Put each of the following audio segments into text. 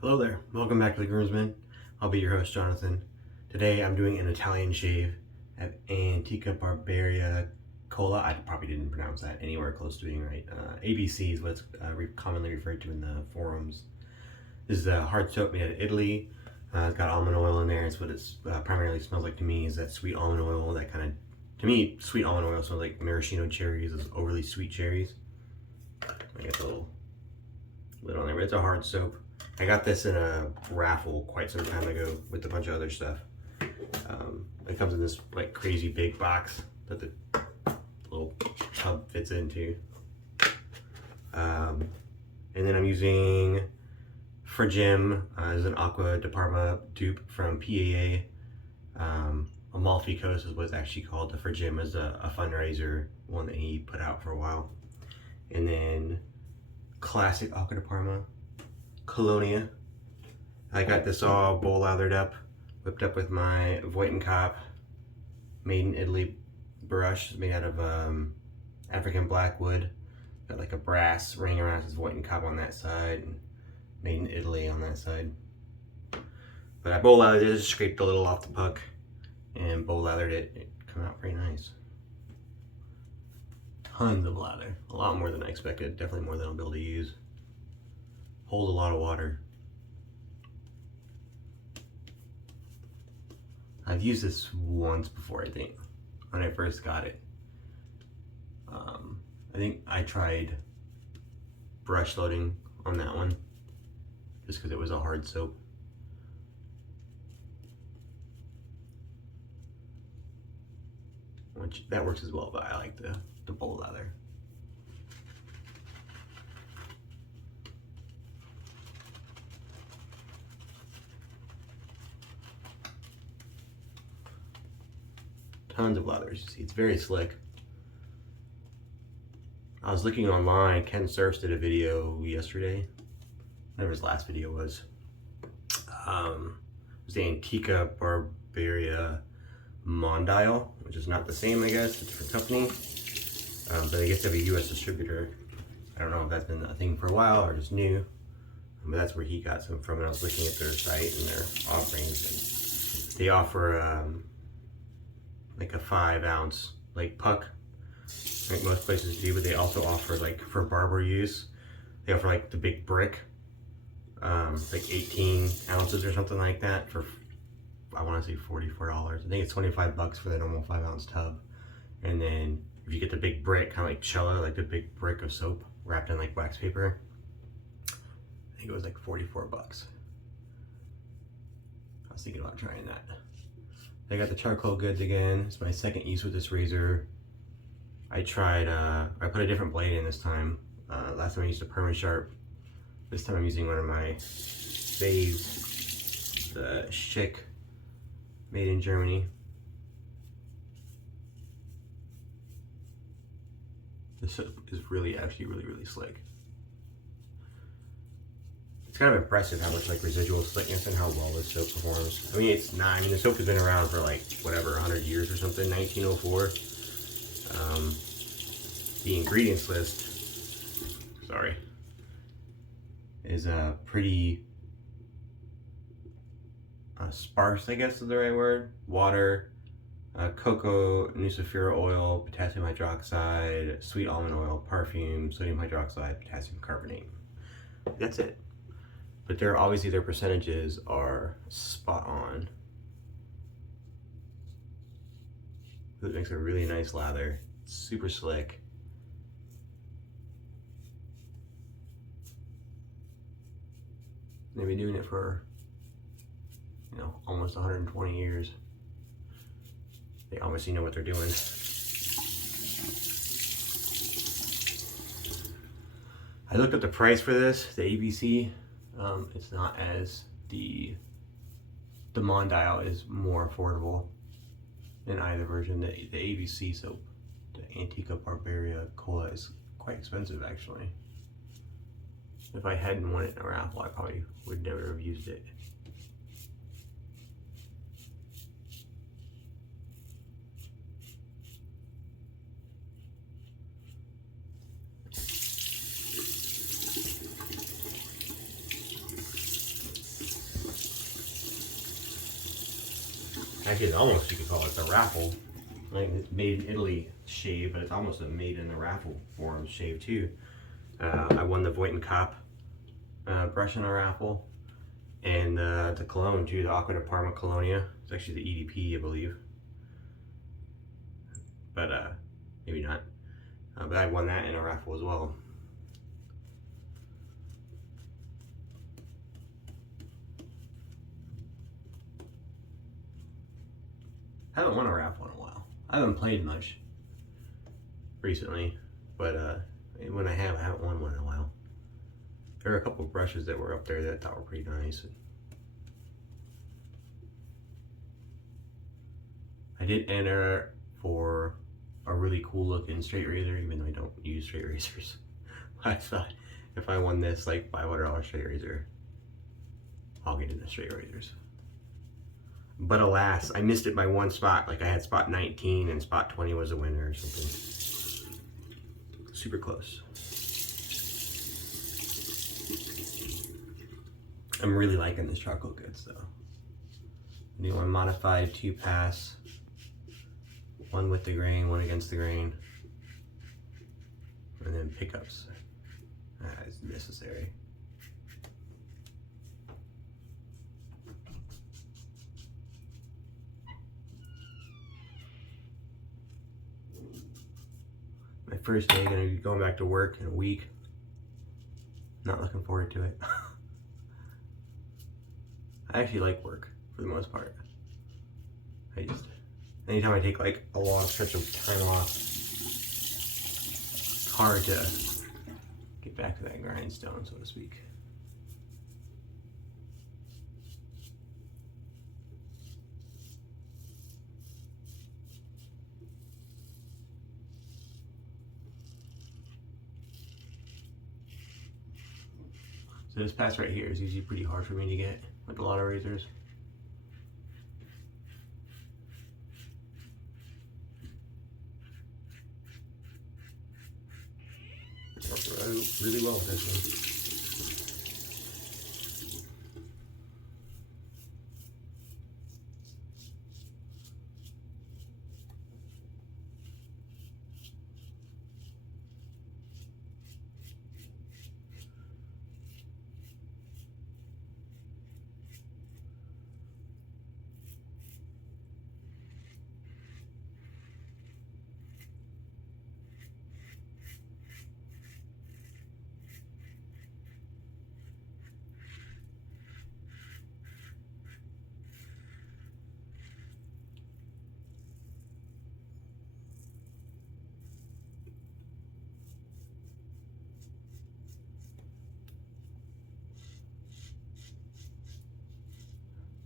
Hello there, welcome back to The Groomsman. I'll be your host, Jonathan. Today I'm doing an Italian shave at Antica Barbieria Colla. I probably didn't pronounce that anywhere close to being right. ABC is what's commonly referred to in the forums. This is a hard soap made out of Italy. It's got almond oil in there. It's what it primarily smells like to me, is that sweet almond oil. That kind of, to me, sweet almond oil smells like maraschino cherries, those overly sweet cherries. I got the little lid on there, but it's a hard soap. I got this in a raffle quite some time ago with a bunch of other stuff. It comes in this like crazy big box that the little tub fits into. And then I'm using for gym is an Aqua de Parma dupe from PAA Amalfi Coast is what it's actually called. The for gym is a fundraiser one that he put out for a while. And then classic Aqua de Parma Colonia. I got this all bowl lathered up, whipped up with my Voigt & Cop made in Italy brush. It's made out of African blackwood. Got like a brass ring around his Voigt & Cop on that side, and made in Italy on that side. But I bowl lathered it, just scraped a little off the puck and bowl lathered it. It came out pretty nice. Tons of lather, a lot more than I expected, definitely more than I'll be able to use. Hold a lot of water. I've used this once before, I think, when I first got it. I think I tried brush loading on that one, just because it was a hard soap. Which, that works as well, but I like the bowl lather. Tons of lather, as you see, it's very slick. I was looking online, Ken Surfs did a video yesterday, whatever his last video was. It was the Antica Barbieria Mondial, which is not the same, I guess, a different company. But I guess they have a US distributor. I don't know if that's been a thing for a while or just new, but that's where he got some from. And I was looking at their site and their offerings, and they offer like a 5-ounce like puck, like most places do, but they also offer, like, for barber use, they offer like the big brick, like 18 ounces or something like that for, I want to say $44. I think it's $25 for the normal 5-ounce tub. And then if you get the big brick, kind of like Cella, like the big brick of soap wrapped in like wax paper, I think it was like $44. I was thinking about trying that. I got the charcoal goods again. It's my second use with this razor. I tried, I put a different blade in this time. Last time I used a Perma Sharp. This time I'm using one of my faves, the Schick, made in Germany. This soap is actually really slick. It's kind of impressive how much like residual slickness and how well this soap performs. I mean, the soap has been around for like whatever 100 years or something, 1904. The ingredients list, sorry, is pretty sparse, I guess is the right word. Water, cocoa, nucifera oil, potassium hydroxide, sweet almond oil, perfume, sodium hydroxide, potassium carbonate. That's it. But obviously their percentages are spot on. It makes a really nice lather. It's super slick. They've been doing it for, almost 120 years. They obviously know what they're doing. I looked up the price for this, the ABC. It's not as the Mondial is more affordable in either version. The ABC soap, the Antica Barbieria Colla, is quite expensive actually. If I hadn't won it in a raffle, I probably would never have used it. Actually, almost you could call it the raffle. Like it's made in Italy shave, but it's almost a made in the raffle form shave too. I won the Voight and Cop brush in a raffle, and the cologne too, the Aqua de Parma Colonia. It's actually the EDP, I believe, but maybe not. But I won that in a raffle as well. I haven't won a raffle in a while. I haven't played much recently, but when I haven't won one in a while. There were a couple of brushes that were up there that I thought were pretty nice. I did enter for a really cool looking straight razor, even though I don't use straight razors. I thought if I won this like $500 straight razor, I'll get into straight razors. But alas, I missed it by one spot. Like I had spot 19 and spot 20 was a winner or something. Super close. I'm really liking this charcoal goods though. New one modified 2-pass. One with the grain, one against the grain. And then pickups as necessary. My first day, gonna be going back to work in a week. Not looking forward to it. I actually like work for the most part. Anytime I take like a long stretch of time off, it's hard to get back to that grindstone, so to speak. So this pass right here is usually pretty hard for me to get with a lot of razors. Worked really well with this one.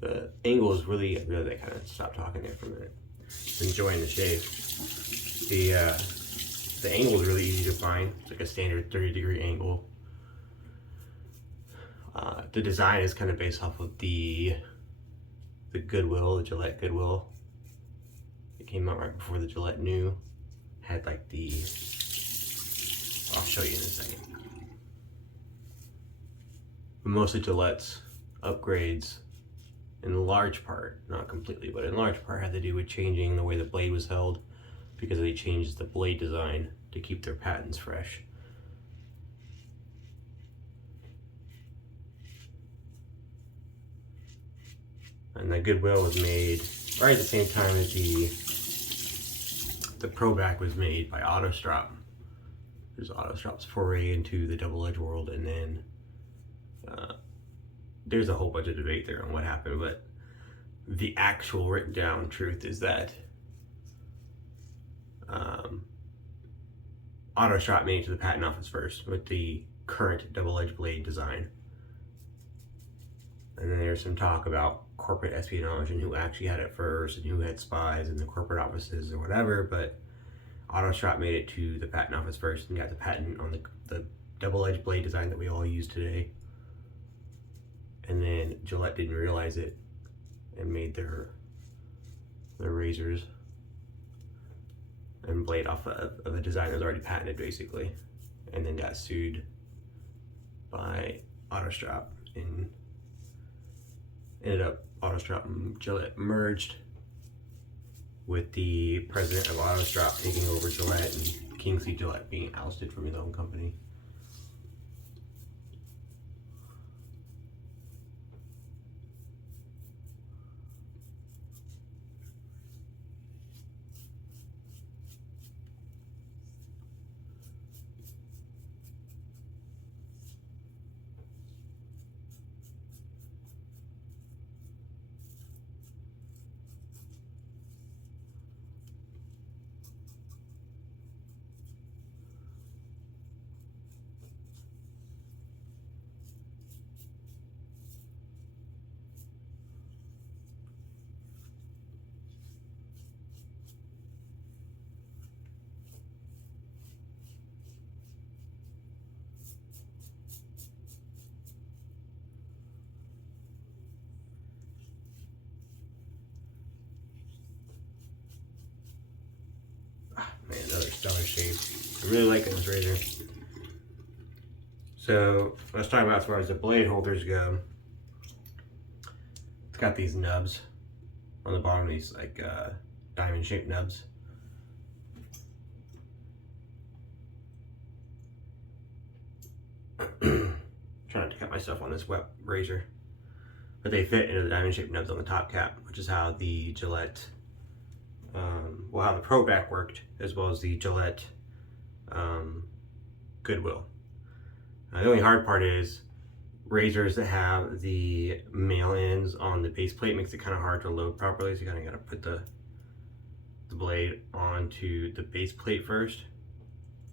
The angle is really I kind of stopped talking there for a minute. Enjoying the shave. The angle is really easy to find. It's like a standard 30-degree angle. The design is kind of based off of the Goodwill, the Gillette Goodwill. It came out right before the Gillette New. Had like the, I'll show you in a second. But mostly Gillette's upgrades, in large part, not completely, but in large part, had to do with changing the way the blade was held, because they changed the blade design to keep their patents fresh. And the Goodwill was made right at the same time as the ProVac was made by AutoStrop. There's AutoStrop's foray into the double-edge world, and then there's a whole bunch of debate there on what happened, but the actual written down truth is that AutoStrop made it to the patent office first with the current double-edged blade design. And then there's some talk about corporate espionage and who actually had it first and who had spies in the corporate offices or whatever, but AutoStrop made it to the patent office first and got the patent on the double-edged blade design that we all use today. And then Gillette didn't realize it and made their razors and blade off of a design that was already patented, basically, and then got sued by AutoStrop, and ended up AutoStrop and Gillette merged with the president of AutoStrop taking over Gillette and Kingsley Gillette being ousted from his own company. Man, another stellar shape. I'm really liking this razor. So, let's talk about as far as the blade holders go. It's got these nubs on the bottom, these like diamond shaped nubs. Trying not to cut myself on this wet razor. But they fit into the diamond shaped nubs on the top cap, which is how the Gillette, well, how the Pro Vac worked, as well as the Gillette Goodwill. The only hard part is razors that have the male ends on the base plate makes it kind of hard to load properly, so you kind of got to put the blade onto the base plate first,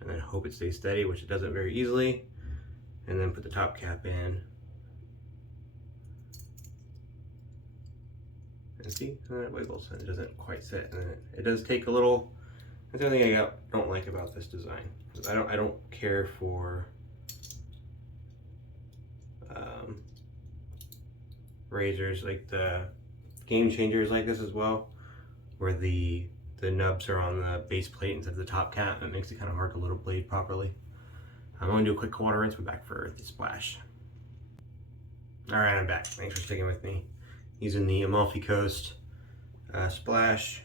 and then hope it stays steady, which it doesn't very easily, and then put the top cap in. And see, and then it wiggles, and it doesn't quite sit, and it does take a little. That's the only thing I don't like about this design. I don't care for razors like the Game Changers like this as well, where the nubs are on the base plate instead of the top cap. It makes it kind of hard to load a blade properly. I'm going to do a quick water rinse. We're back for the splash. All right, I'm back. Thanks for sticking with me. Using the Amalfi Coast splash,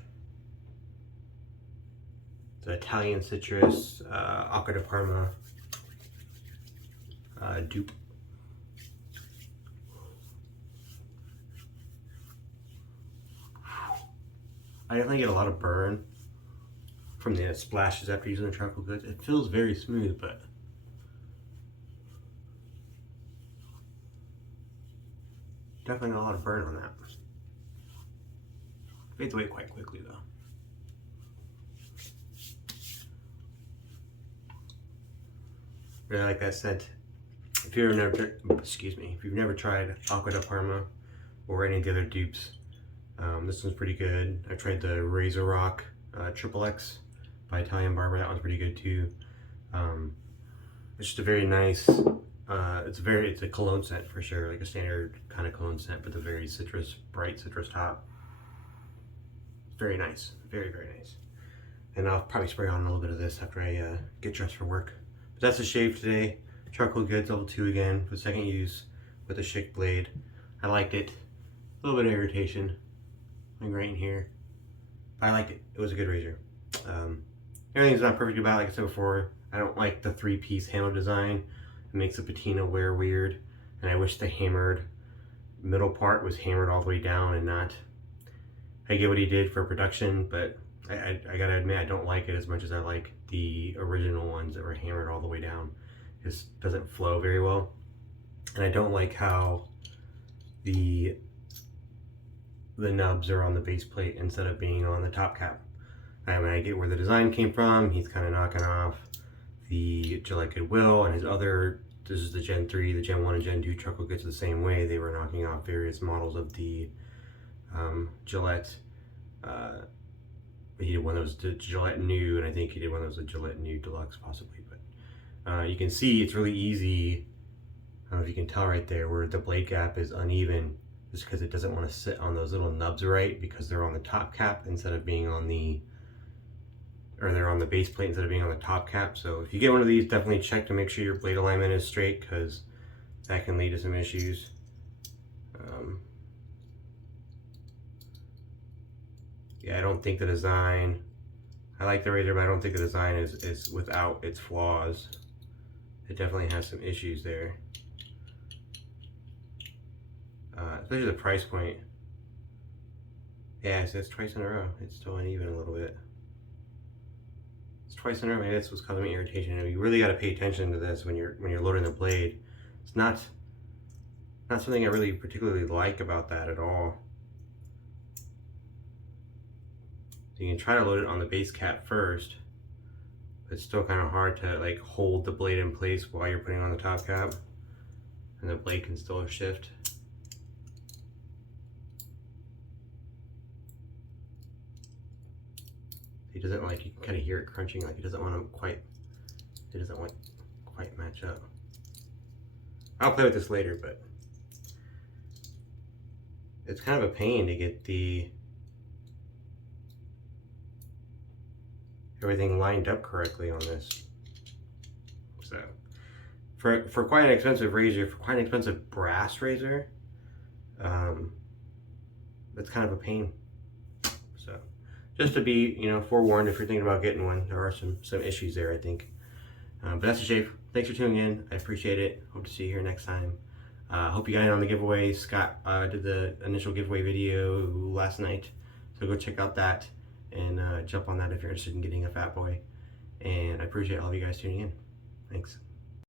the Italian citrus Aqua de Parma dupe. I definitely get a lot of burn from the splashes after using the charcoal goods. It feels very smooth, but definitely got a lot of burn on that. Fades away quite quickly though. Really like that scent. If you've never tried Aqua de Parma or any of the other dupes, this one's pretty good. I tried the Razor Rock Triple X by Italian Barber. That one's pretty good too. It's just a very nice. It's a cologne scent for sure, like a standard kind of cologne scent, but the very bright citrus top. Very nice, very, very nice. And I'll probably spray on a little bit of this after I get dressed for work. But that's the shave today. Charcoal Goods level 2 again for second use with a Schick blade. I liked it. A little bit of irritation, like right in here. But I liked it. It was a good razor. Everything's not perfect about it, like I said before. I don't like the 3-piece handle design. It makes the patina wear weird. And I wish the middle part was hammered all the way down and not. I get what he did for production, but I gotta admit I don't like it as much as I like the original ones that were hammered all the way down. It just doesn't flow very well. And I don't like how the nubs are on the base plate instead of being on the top cap. I mean, I get where the design came from. He's kind of knocking off the Gillette Goodwill and his other, this is the Gen 3, the Gen 1 and Gen 2 charcoal goods the same way. They were knocking off various models of the Gillette. He did one that was the Gillette New, and I think he did one that was a Gillette New Deluxe possibly. But you can see it's really easy. I don't know if you can tell right there where the blade gap is uneven, just because it doesn't want to sit on those little nubs right, because they're on the top cap instead of being on the, or they're on the base plate instead of being on the top cap. So if you get one of these, definitely check to make sure your blade alignment is straight, because that can lead to some issues. Yeah, I don't think the design, I like the razor, but I don't think the design is without its flaws. It definitely has some issues there. Especially the price point. Yeah, it says twice in a row. It's still uneven a little bit. It's twice in a row. Maybe that's what's causing me irritation. And you really got to pay attention to this when you're loading the blade. It's not something I really particularly like about that at all. You can try to load it on the base cap first, but it's still kind of hard to like hold the blade in place while you're putting on the top cap, and the blade can still shift. He doesn't like, you can kind of hear it crunching, like it doesn't want to quite match up. I'll play with this later, but it's kind of a pain to get everything lined up correctly on this. So for quite an expensive razor, for quite an expensive brass razor, that's kind of a pain. So just to be, you know, forewarned if you're thinking about getting one, there are some issues there, I think. But that's a shame. Thanks for tuning in. I appreciate it. Hope to see you here next time. Hope you got in on the giveaway. Scott did the initial giveaway video last night, so go check out that and jump on that if you're interested in getting a Fat Boy. And I appreciate all of you guys tuning in. Thanks.